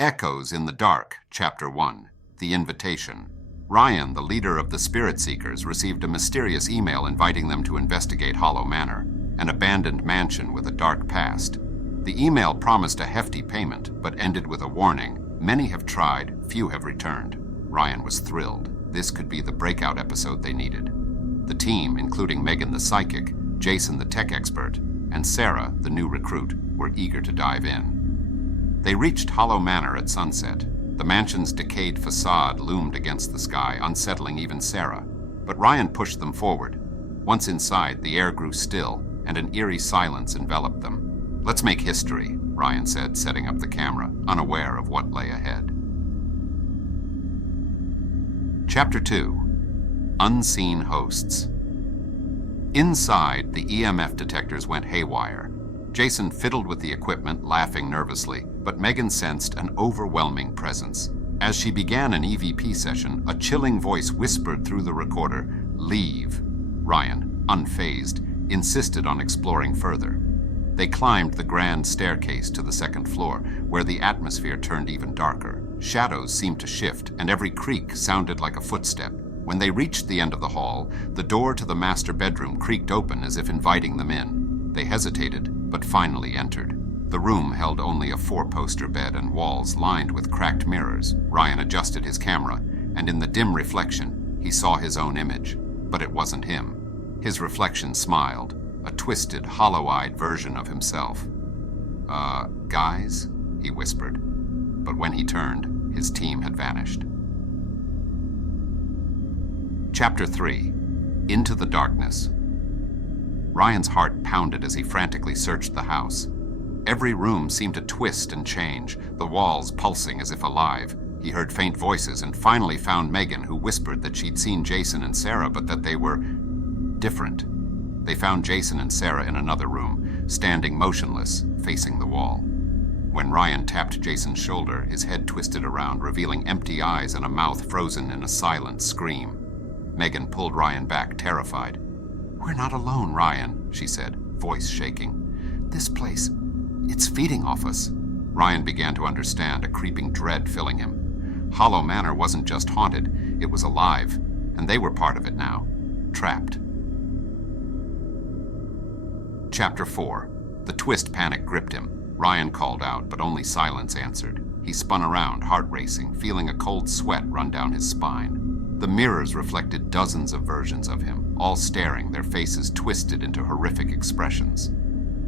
Echoes in the Dark, Chapter 1, The Invitation. Ryan, the leader of the Spirit Seekers, received a mysterious email inviting them to investigate Hollow Manor, an abandoned mansion with a dark past. The email promised a hefty payment, but ended with a warning. Many have tried, few have returned. Ryan was thrilled. This could be the breakout episode they needed. The team, including Megan the psychic, Jason the tech expert, and Sarah, the new recruit, were eager to dive in. They reached Hollow Manor at sunset. The mansion's decayed facade loomed against the sky, unsettling even Sarah. But Ryan pushed them forward. Once inside, the air grew still, and an eerie silence enveloped them. "Let's make history," Ryan said, setting up the camera, unaware of what lay ahead. Chapter 2. Unseen Hosts. Inside, the EMF detectors went haywire. Jason fiddled with the equipment, laughing nervously, but Megan sensed an overwhelming presence. As she began an EVP session, a chilling voice whispered through the recorder, "Leave." Ryan, unfazed, insisted on exploring further. They climbed the grand staircase to the second floor, where the atmosphere turned even darker. Shadows seemed to shift, and every creak sounded like a footstep. When they reached the end of the hall, the door to the master bedroom creaked open as if inviting them in. They hesitated, but finally entered. The room held only a 4-poster bed and walls lined with cracked mirrors. Ryan adjusted his camera, and in the dim reflection, he saw his own image. But it wasn't him. His reflection smiled, a twisted, hollow-eyed version of himself. Guys?" he whispered. But when he turned, his team had vanished. Chapter 3. Into the Darkness. Ryan's heart pounded as he frantically searched the house. Every room seemed to twist and change, the walls pulsing as if alive. He heard faint voices and finally found Megan, who whispered that she'd seen Jason and Sarah, but that they were different. They found Jason and Sarah in another room, standing motionless, facing the wall. When Ryan tapped Jason's shoulder, his head twisted around, revealing empty eyes and a mouth frozen in a silent scream. Megan pulled Ryan back, terrified. "We're not alone, Ryan," she said, voice shaking. "This place, it's feeding off us." Ryan began to understand, a creeping dread filling him. Hollow Manor wasn't just haunted, it was alive, and they were part of it now, trapped. Chapter 4. The twist panic gripped him. Ryan called out, but only silence answered. He spun around, heart racing, feeling a cold sweat run down his spine. The mirrors reflected dozens of versions of him, all staring, their faces twisted into horrific expressions.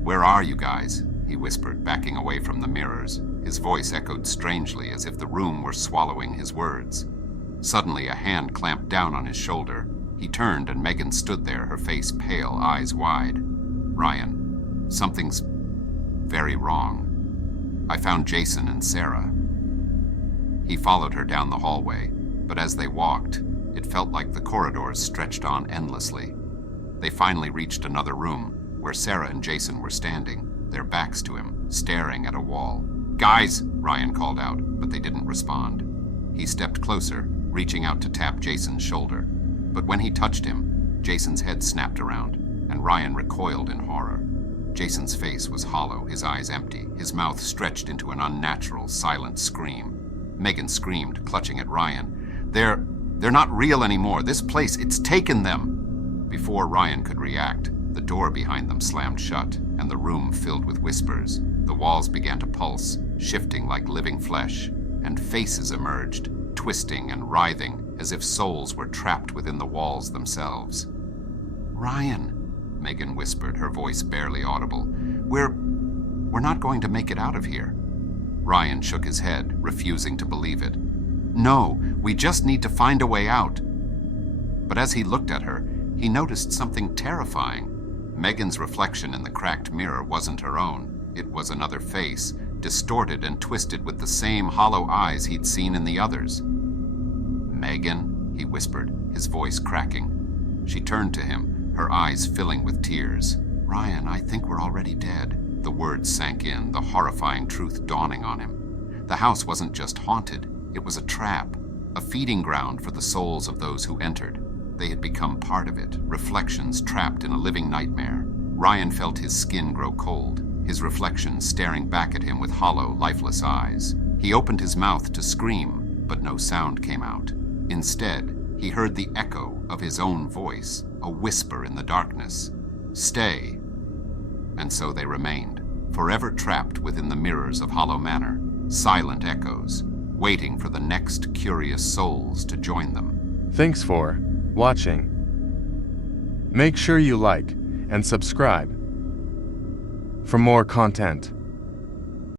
"Where are you guys?" he whispered, backing away from the mirrors. His voice echoed strangely, as if the room were swallowing his words. Suddenly, a hand clamped down on his shoulder. He turned, and Megan stood there, her face pale, eyes wide. "Ryan, something's very wrong. I found Jason and Sarah." He followed her down the hallway, but as they walked, it felt like the corridors stretched on endlessly. They finally reached another room, where Sarah and Jason were standing, their backs to him, staring at a wall. "Guys!" Ryan called out, but they didn't respond. He stepped closer, reaching out to tap Jason's shoulder. But when he touched him, Jason's head snapped around, and Ryan recoiled in horror. Jason's face was hollow, his eyes empty, his mouth stretched into an unnatural, silent scream. Megan screamed, clutching at Ryan. They're not real anymore. This place, it's taken them." Before Ryan could react, the door behind them slammed shut, and the room filled with whispers. The walls began to pulse, shifting like living flesh, and faces emerged, twisting and writhing, as if souls were trapped within the walls themselves. "Ryan," Megan whispered, her voice barely audible. We're not going to make it out of here." Ryan shook his head, refusing to believe it. "No, we just need to find a way out." But as he looked at her, he noticed something terrifying. Megan's reflection in the cracked mirror wasn't her own. It was another face, distorted and twisted with the same hollow eyes he'd seen in the others. "Megan," he whispered, his voice cracking. She turned to him, her eyes filling with tears. "Ryan, I think we're already dead." The words sank in, the horrifying truth dawning on him. The house wasn't just haunted, it was a trap, a feeding ground for the souls of those who entered. They had become part of it, reflections trapped in a living nightmare. Ryan felt his skin grow cold, his reflection staring back at him with hollow, lifeless eyes. He opened his mouth to scream, but no sound came out. Instead, he heard the echo of his own voice, a whisper in the darkness. "Stay." And so they remained, forever trapped within the mirrors of Hollow Manor, silent echoes, waiting for the next curious souls to join them. Thanks for watching. Make sure you like and subscribe for more content.